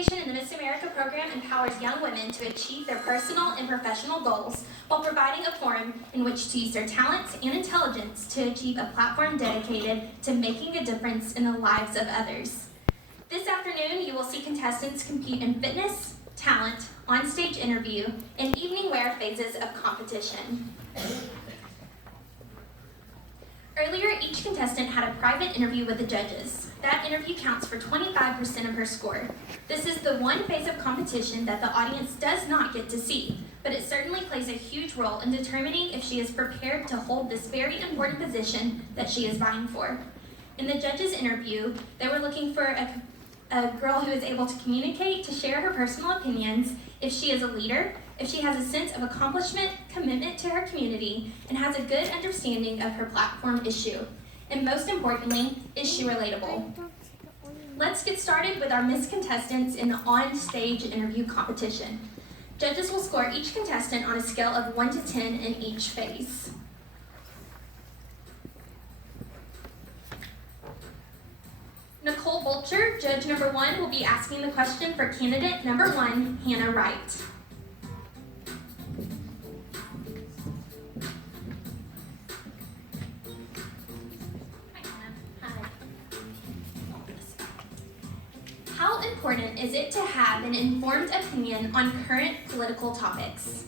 participation in the Miss America program empowers young women to achieve their personal and professional goals while providing a forum in which to use their talents and intelligence to achieve a platform dedicated to making a difference in the lives of others. This afternoon, you will see contestants compete in fitness, talent, on-stage interview, and evening wear phases of competition. Earlier, each contestant had a private interview with the judges. That interview counts for 25% of her score. This is the one phase of competition that the audience does not get to see, but it certainly plays a huge role in determining if she is prepared to hold this very important position that she is vying for. In the judges' interview, they were looking for a girl who is able to communicate, to share her personal opinions, if she is a leader, if she has a sense of accomplishment, commitment to her community, and has a good understanding of her platform issue. And most importantly, is she relatable? Let's get started with our Miss contestants in the on-stage interview competition. Judges will score each contestant on a scale of 1 to 10 in each phase. Nicole Vulture, judge number 1, will be asking the question for candidate number 1, Hannah Wright. How important is it to have an informed opinion on current political topics?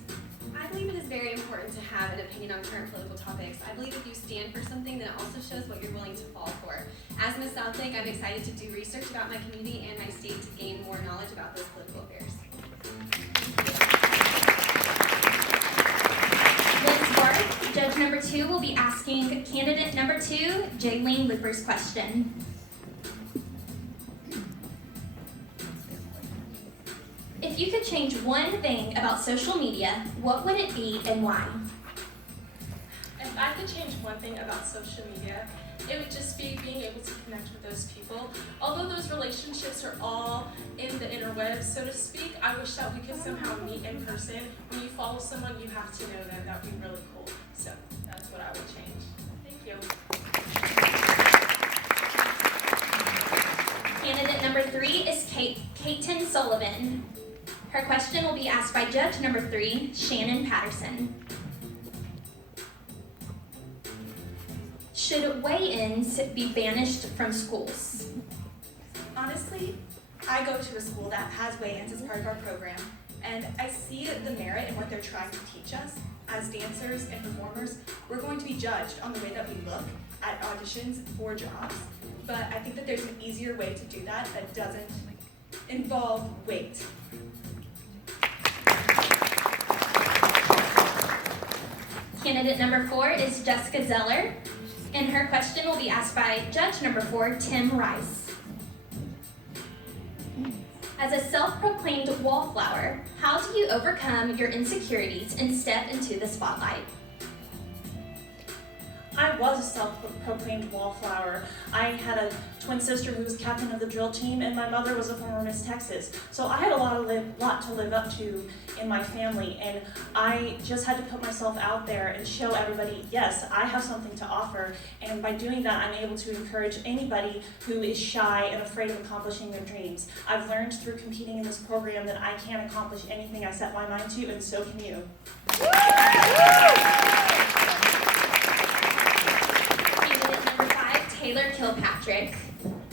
I believe it is very important to have an opinion on current political topics. I believe if you stand for something, then it also shows what you're willing to fall for. As Miss Southlake, I'm excited to do research about my community and my state to gain more knowledge about those political affairs. Liz Barth, judge number 2, will be asking candidate number 2, Jaylene Looper's question. If you could change one thing about social media, what would it be and why? If I could change one thing about social media, it would just be being able to connect with those people. Although those relationships are all in the interwebs, so to speak, I wish that we could somehow meet in person. When you follow someone, you have to know them. That would be really cool. So that's what I would change. Thank you. Candidate number 3 is Kaiten Sullivan. Her question will be asked by judge number 3, Shannon Patterson. Should weigh-ins be banished from schools? Honestly, I go to a school that has weigh-ins as part of our program, and I see the merit in what they're trying to teach us. As dancers and performers, we're going to be judged on the way that we look at auditions for jobs, but I think that there's an easier way to do that that doesn't involve weight. Candidate number 4 is Jessica Zeller, and her question will be asked by judge number 4, Tim Rice. As a self-proclaimed wallflower, how do you overcome your insecurities and step into the spotlight? I was a self-proclaimed wallflower. I had a twin sister who was captain of the drill team, and my mother was a former Miss Texas. So I had a lot to live up to in my family, and I just had to put myself out there and show everybody, yes, I have something to offer. And by doing that, I'm able to encourage anybody who is shy and afraid of accomplishing their dreams. I've learned through competing in this program that I can accomplish anything I set my mind to, and so can you. Taylor Kilpatrick.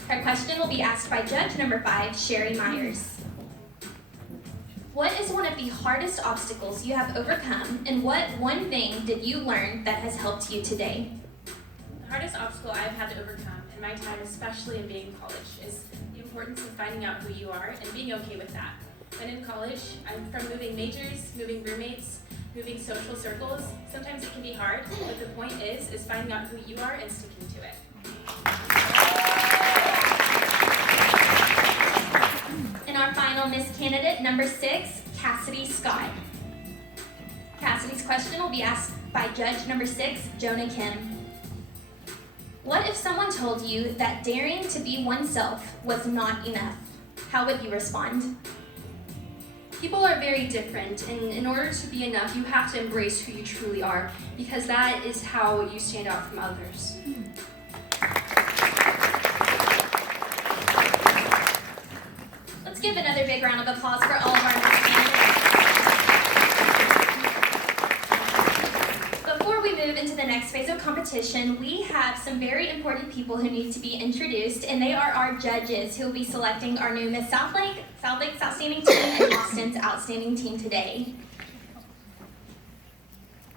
Her question will be asked by judge number 5, Sherry Myers. What is one of the hardest obstacles you have overcome, and what one thing did you learn that has helped you today? The hardest obstacle I've had to overcome in my time, especially in being in college, is the importance of finding out who you are and being okay with that. When in college, I'm from moving majors, moving roommates, moving social circles. Sometimes it can be hard, but the point is finding out who you are and sticking to it. And our final Miss candidate, number 6, Cassidy Scott. Cassidy's question will be asked by judge number 6, Jonah Kim. What if someone told you that daring to be oneself was not enough? How would you respond? People are very different, and in order to be enough, you have to embrace who you truly are, because that is how you stand out from others. Let's give another big round of applause for all of our candidates. Before we move into the next phase of competition, we have some very important people who need to be introduced, and they are our judges who will be selecting our new Miss Southlake, Southlake's Outstanding Team, and Austin's Outstanding Team today.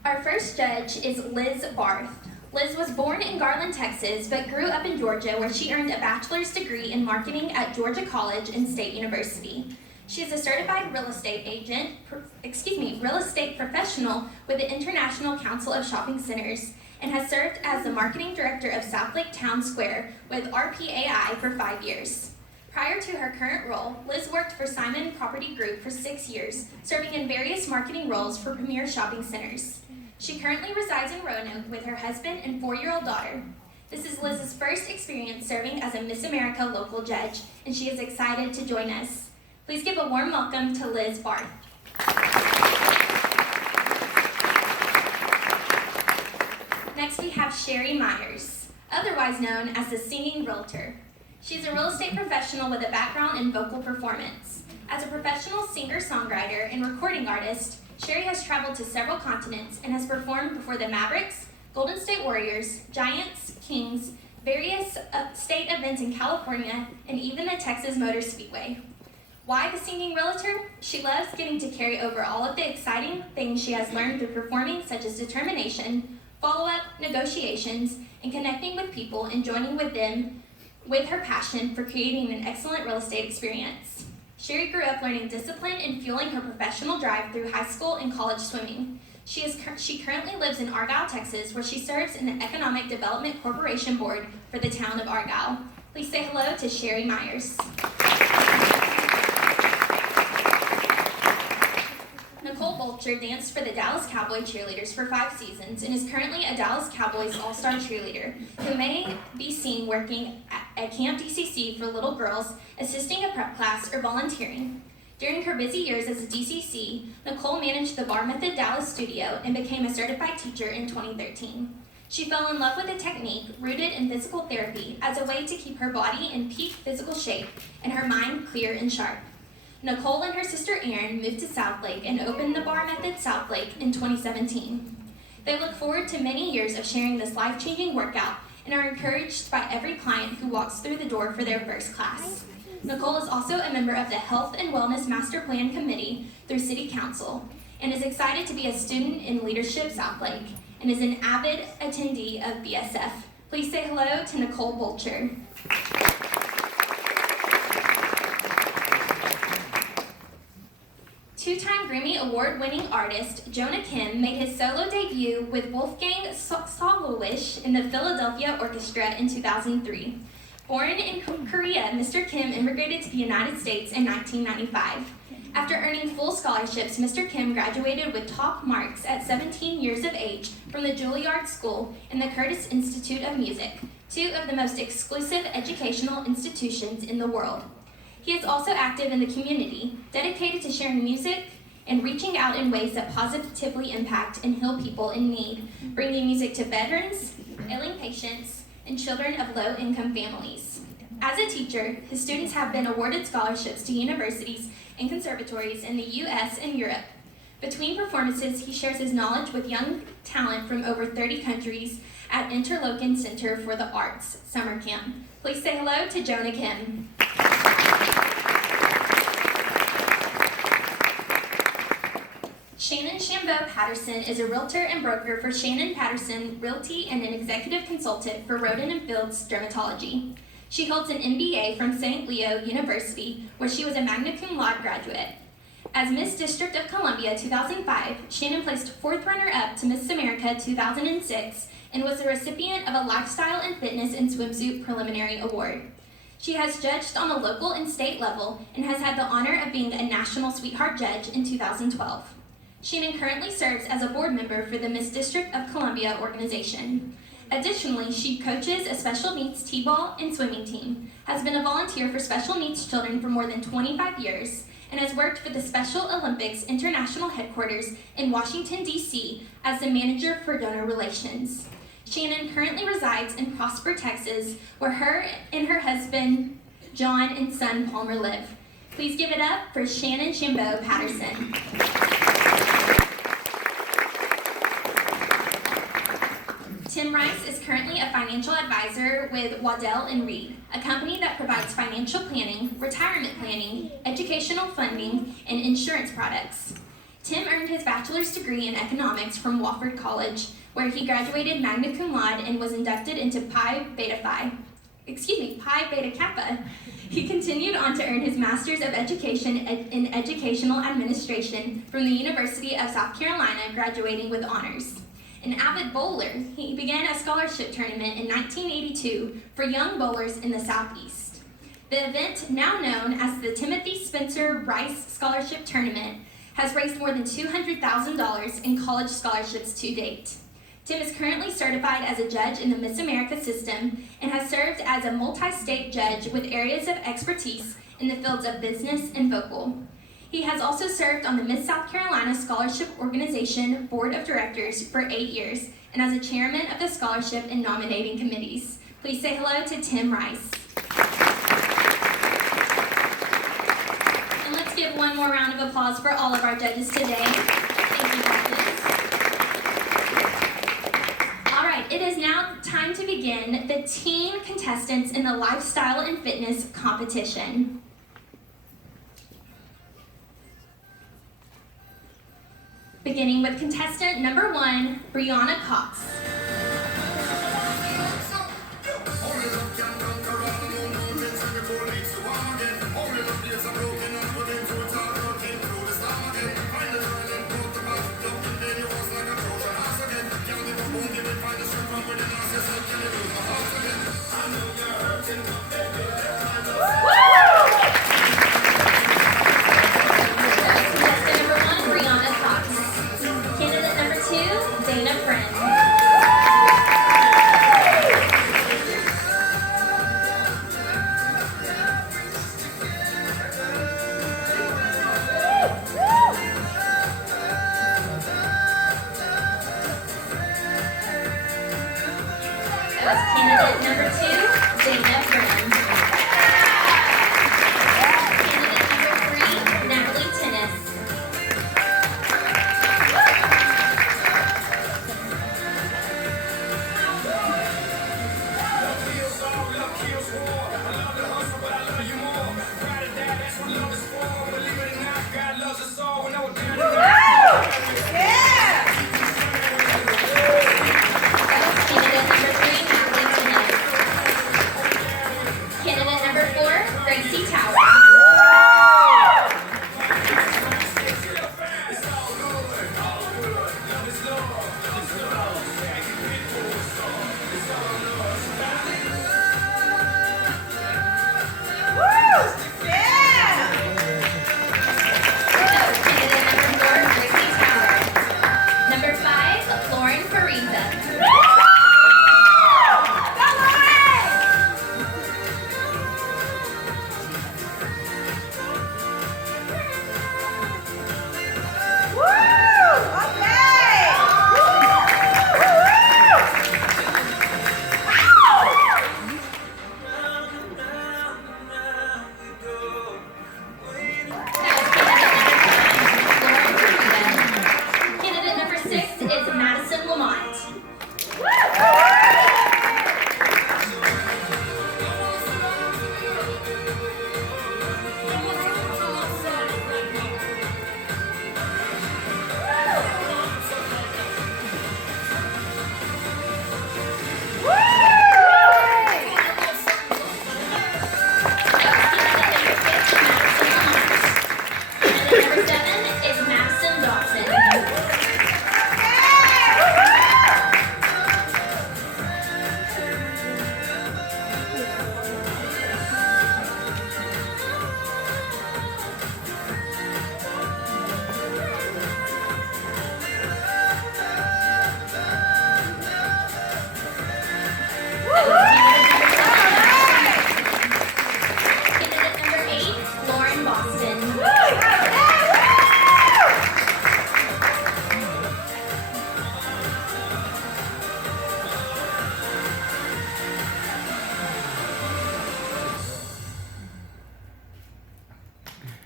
Our first judge is Liz Barth. Liz was born in Garland, Texas, but grew up in Georgia, where she earned a bachelor's degree in marketing at Georgia College and State University. She is a certified real estate professional with the International Council of Shopping Centers and has served as the marketing director of Southlake Town Square with RPAI for 5 years. Prior to her current role, Liz worked for Simon Property Group for 6 years, serving in various marketing roles for premier shopping centers. She currently resides in Roanoke with her husband and 4-year-old daughter. This is Liz's first experience serving as a Miss America local judge, and she is excited to join us. Please give a warm welcome to Liz Barth. Next we have Sherry Myers, otherwise known as the Singing Realtor. She's a real estate professional with a background in vocal performance. As a professional singer-songwriter and recording artist, Sherry has traveled to several continents and has performed before the Mavericks, Golden State Warriors, Giants, Kings, various state events in California, and even the Texas Motor Speedway. Why the Singing Realtor? She loves getting to carry over all of the exciting things she has learned through performing, such as determination, follow-up, negotiations, and connecting with people and joining with them with her passion for creating an excellent real estate experience. Sherry grew up learning discipline and fueling her professional drive through high school and college swimming. She currently lives in Argyle, Texas, where she serves in the Economic Development Corporation Board for the town of Argyle. Please say hello to Sherry Myers. Nicole Bolcher danced for the Dallas Cowboy cheerleaders for 5 seasons and is currently a Dallas Cowboys All-Star cheerleader who may be seen working at Camp DCC for little girls, assisting a prep class, or volunteering. During her busy years as a DCC, Nicole managed the Bar Method Dallas studio and became a certified teacher in 2013. She fell in love with a technique rooted in physical therapy as a way to keep her body in peak physical shape and her mind clear and sharp. Nicole and her sister Erin moved to Southlake and opened the Bar Method Southlake in 2017. They look forward to many years of sharing this life-changing workout and are encouraged by every client who walks through the door for their first class. Nicole is also a member of the Health and Wellness Master Plan Committee through City Council and is excited to be a student in Leadership Southlake and is an avid attendee of BSF. Please say hello to Nicole Bolcher. Two-time Grammy Award-winning artist Jonah Kim made his solo debut with Wolfgang Solowish in the Philadelphia Orchestra in 2003. Born in Korea, Mr. Kim immigrated to the United States in 1995. After earning full scholarships, Mr. Kim graduated with top marks at 17 years of age from the Juilliard School and the Curtis Institute of Music, 2 of the most exclusive educational institutions in the world. He is also active in the community, dedicated to sharing music and reaching out in ways that positively impact and heal people in need, bringing music to veterans, ailing patients, and children of low-income families. As a teacher, his students have been awarded scholarships to universities and conservatories in the U.S. and Europe. Between performances, he shares his knowledge with young talent from over 30 countries at Interlochen Center for the Arts Summer Camp. Please say hello to Jonah Kim. Shannon Shambo Patterson is a realtor and broker for Shannon Patterson Realty and an executive consultant for Roden & Fields Dermatology. She holds an MBA from St. Leo University, where she was a magna cum laude graduate. As Miss District of Columbia 2005, Shannon placed 4th runner-up to Miss America 2006 and was the recipient of a Lifestyle and Fitness and Swimsuit Preliminary Award. She has judged on the local and state level and has had the honor of being a National Sweetheart Judge in 2012. Shannon currently serves as a board member for the Miss District of Columbia organization. Additionally, she coaches a special needs t-ball and swimming team, has been a volunteer for special needs children for more than 25 years, and has worked for the Special Olympics International Headquarters in Washington, D.C. as the manager for donor relations. Shannon currently resides in Prosper, Texas, where her and her husband, John, and son, Palmer, live. Please give it up for Shannon Shambo Patterson. Tim Rice is currently a financial advisor with Waddell & Reed, a company that provides financial planning, retirement planning, educational funding, and insurance products. Tim earned his bachelor's degree in economics from Wofford College, where he graduated magna cum laude and was inducted into Pi Beta Kappa. He continued on to earn his Master's of Education in Educational Administration from the University of South Carolina, graduating with honors. An avid bowler, he began a scholarship tournament in 1982 for young bowlers in the Southeast. The event, now known as the Timothy Spencer Rice Scholarship Tournament, has raised more than $200,000 in college scholarships to date. Tim is currently certified as a judge in the Miss America system and has served as a multi-state judge with areas of expertise in the fields of business and vocal. He has also served on the Miss South Carolina Scholarship Organization Board of Directors for 8 years and as a chairman of the scholarship and nominating committees. Please say hello to Tim Rice. And let's give one more round of applause for all of our judges today. Thank you, judges. All right, it is now time to begin the teen contestants in the lifestyle and fitness competition. Beginning with contestant number 1, Brianna Cox. Candidate number 2, Dana Friend.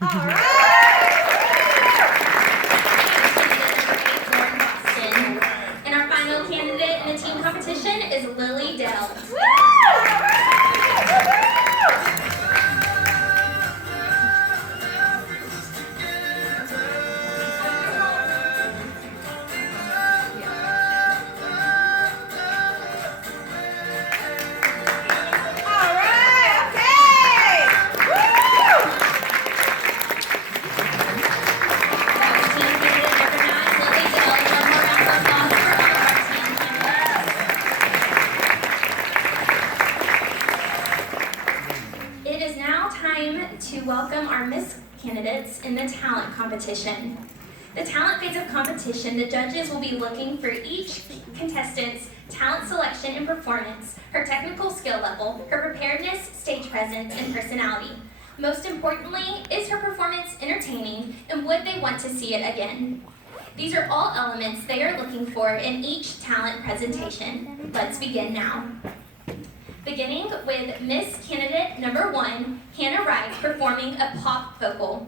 And our final candidate in the team competition is Lily Dell. To welcome our Miss candidates in the talent competition. The talent phase of competition, the judges will be looking for each contestant's talent selection and performance, her technical skill level, her preparedness, stage presence, and personality. Most importantly, is her performance entertaining, and would they want to see it again? These are all elements they are looking for in each talent presentation. Let's begin now. Beginning with Miss Candidate number 1, Hannah Wright, performing a pop vocal.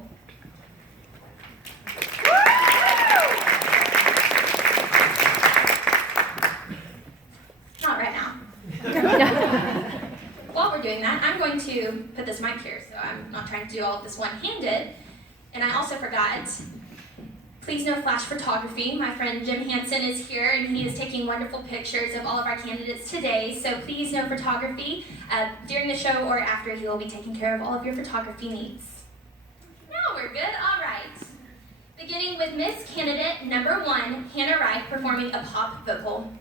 Not right now. While we're doing that, I'm going to put this mic here, so I'm not trying to do all of this one-handed. And I also forgot, please no flash photography. My friend Jim Hansen is here, and he is taking wonderful pictures of all of our candidates today, so please no photography. During the show or after, he will be taking care of all of your photography needs. Now we're good, all right. Beginning with Miss Candidate number 1, Hannah Wright, performing a pop vocal.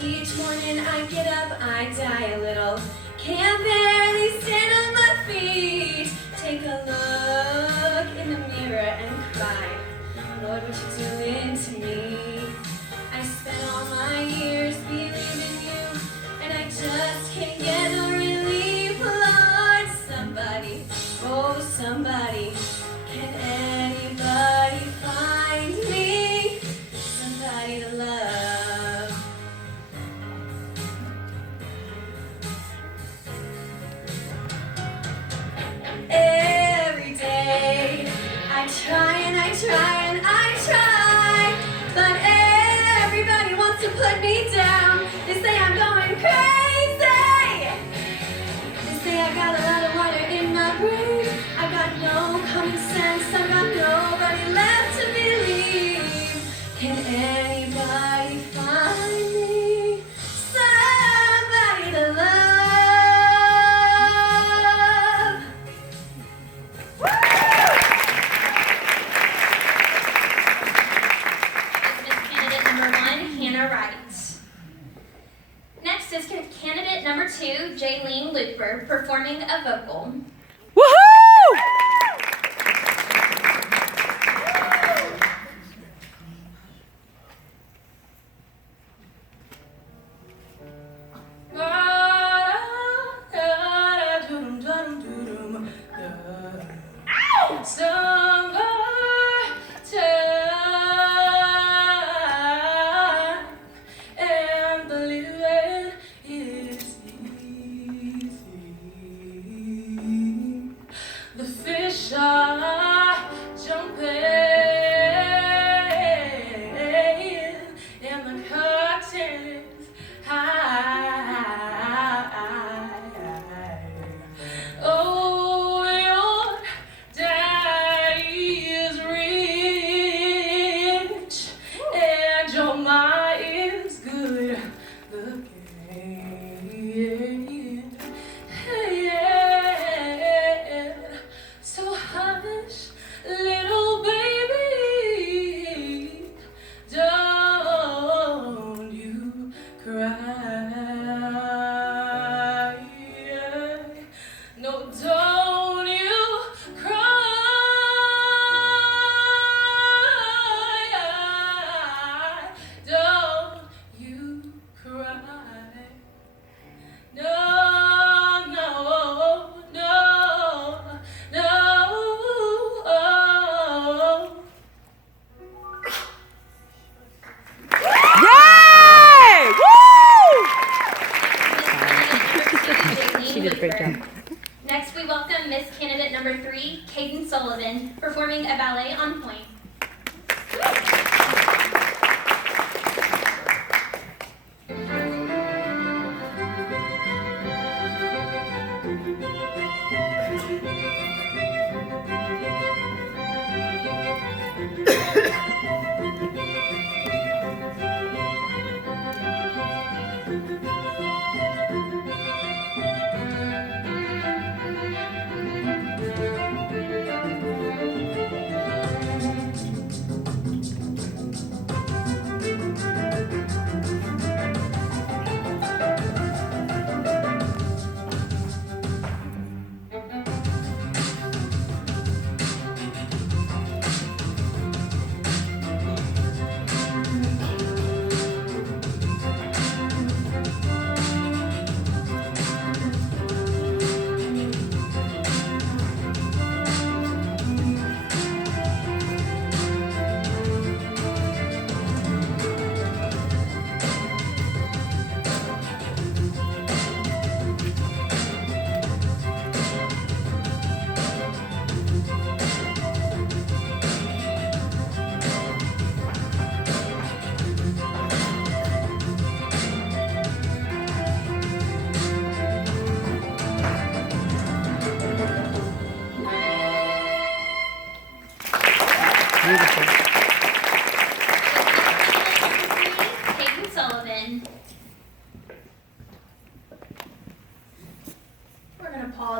Each morning I get up, I die a little. Can't barely stand on my feet. Take a look in the mirror and cry. Lord, what you doing to me? I spent all my years believing you, and I just can't get no relief. Lord, somebody, oh somebody, can anybody find me somebody to love? Every day I try and I try and I try, but everybody wants to put me down. They say I'm going crazy. They say I got a lot of water in my brain. I got no common sense. I got nobody left to believe. Can anybody find me somebody to love? Next is candidate number 2, Jaylene Luper, performing a vocal. Woohoo! It is easy.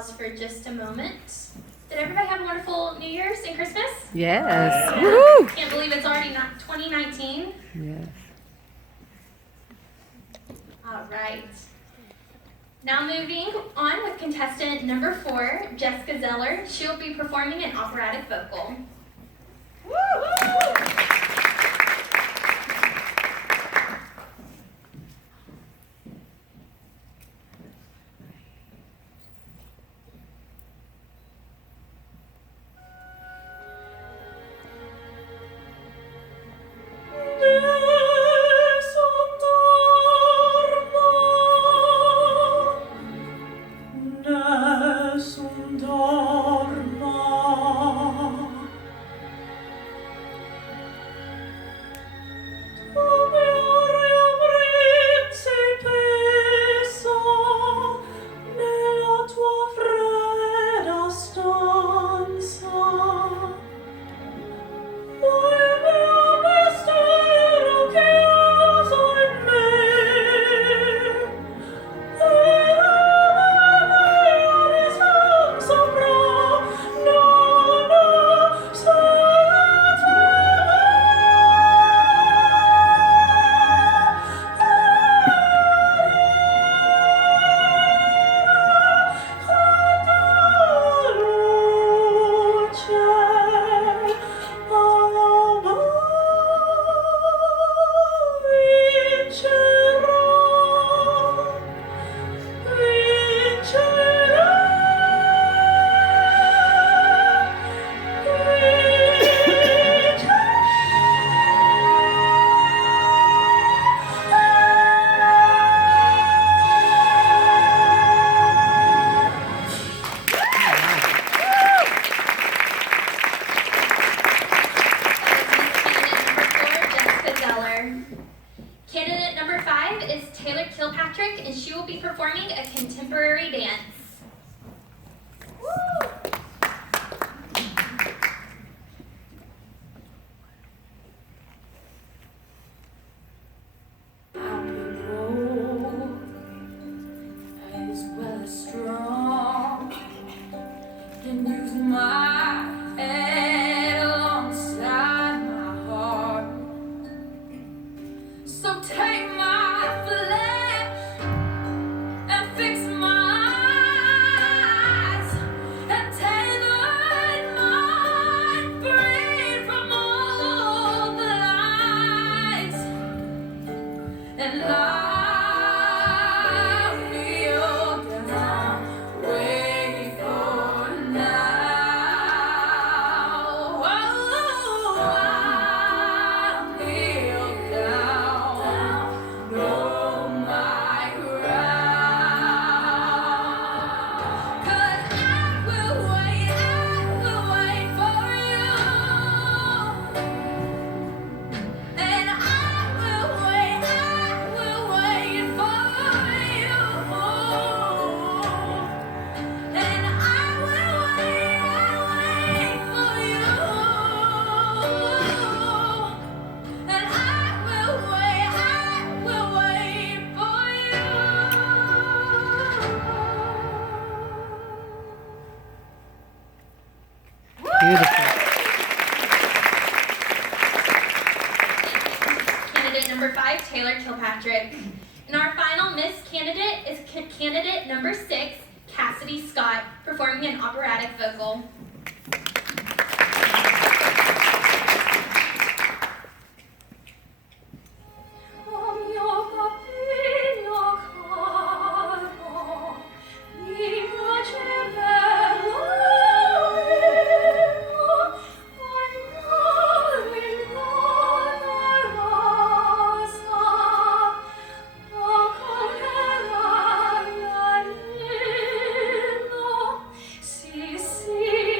pause for just a moment. Did everybody have a wonderful New Year's and Christmas? Yes. Woohoo! Can't believe it's already not 2019. Yes. All right. Now moving on with contestant number 4, Jessica Zeller. She'll be performing an operatic vocal. Candidate number 5 is Taylor Kilpatrick, and she will be performing a contemporary dance. Woo! As well as strong, and use my head alongside my heart. So take my flesh and fix my eyes, and take the mind free from all the lies, and I'll kneel down, wait for now. Oh, I'll kneel down, know my ground. 'Cause I will wait for you. And I will wait for you. And I will wait for you. And I will wait for you. Beautiful. Candidate number 5, Taylor Kilpatrick. And our final Miss candidate is candidate number 6, Cassidy Scott, performing an operatic vocal. Si, si.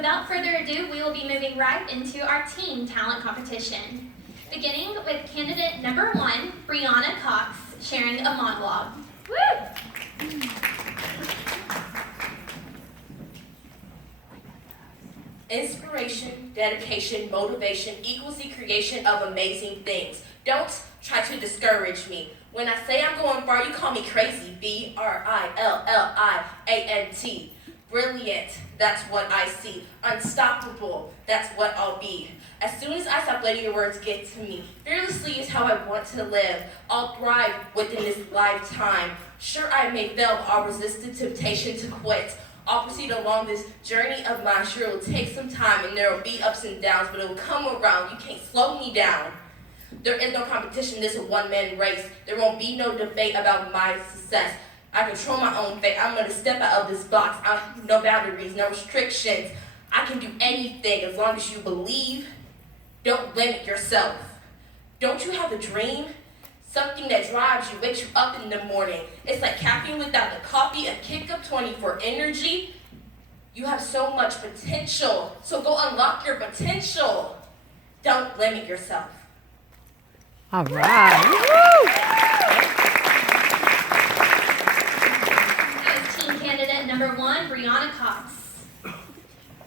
Without further ado, we will be moving right into our teen talent competition. Beginning with candidate number 1, Brianna Cox, sharing a monologue. Woo! Inspiration, dedication, motivation equals the creation of amazing things. Don't try to discourage me. When I say I'm going far, you call me crazy. B-R-I-L-L-I-A-N-T. Brilliant, that's what I see. Unstoppable, that's what I'll be. As soon as I stop letting your words get to me, fearlessly is how I want to live. I'll thrive within this lifetime. Sure, I may fail, but I'll resist the temptation to quit. I'll proceed along this journey of mine. Sure, it'll take some time and there will be ups and downs, but it will come around. You can't slow me down. There is no competition, this is a one-man race. There won't be no debate about my success. I control my own fate. I'm gonna step out of this box. No boundaries, no restrictions. I can do anything as long as you believe. Don't limit yourself. Don't you have a dream? Something that drives you, wakes you up in the morning. It's like caffeine without the coffee, a kick up 20 for energy. You have so much potential, so go unlock your potential. Don't limit yourself. All right. That was teen candidate number 1, Brianna Cox.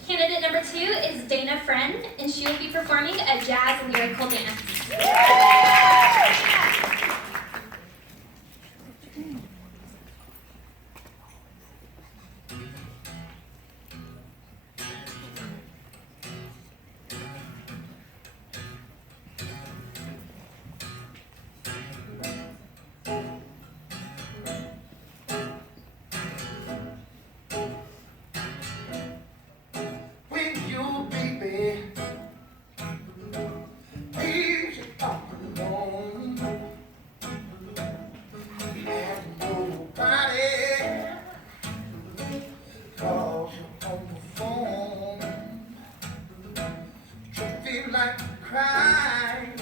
Candidate number 2 is Dana Friend, and she will be performing a jazz lyrical dance. When you baby leaves you all alone and nobody calls you on the phone, you feel like crying.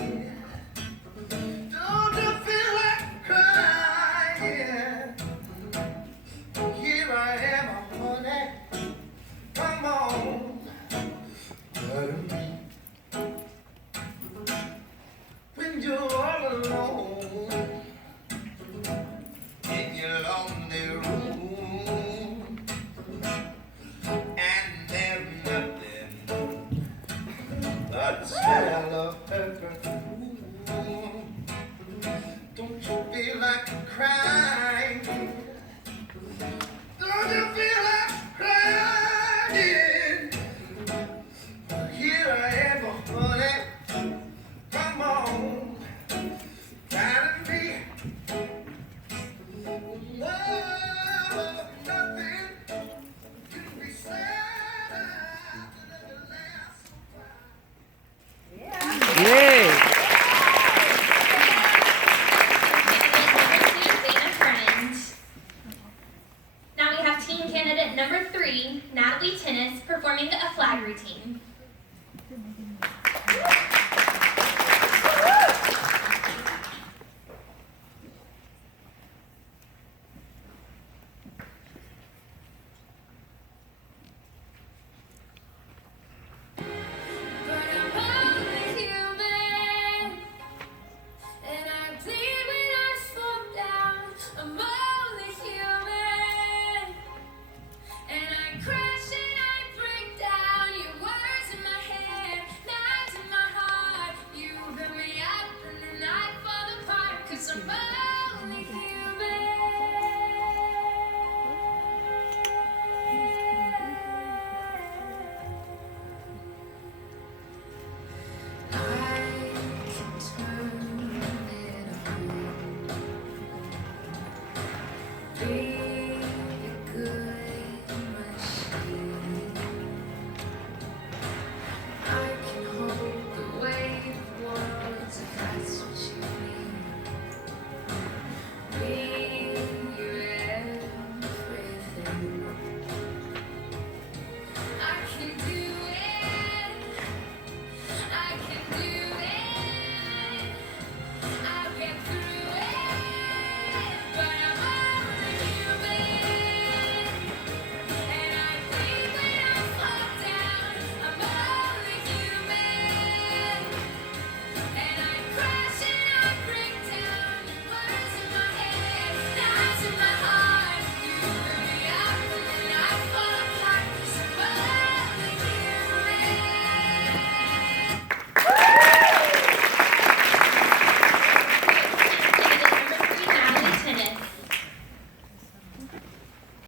Don't you feel like crying? Here I am, honey. Come on, butter me. When you're all alone in your lonely room, and there's nothing but the smell of her perfume. Don't you feel like crying? Don't you feel like crying? Here I am, honey. Come on, gotta be. No, nothing can be said that will last a while. Yay. Dana Friend. Now we have teen candidate number 3, Natalie Tennis, performing a flag routine.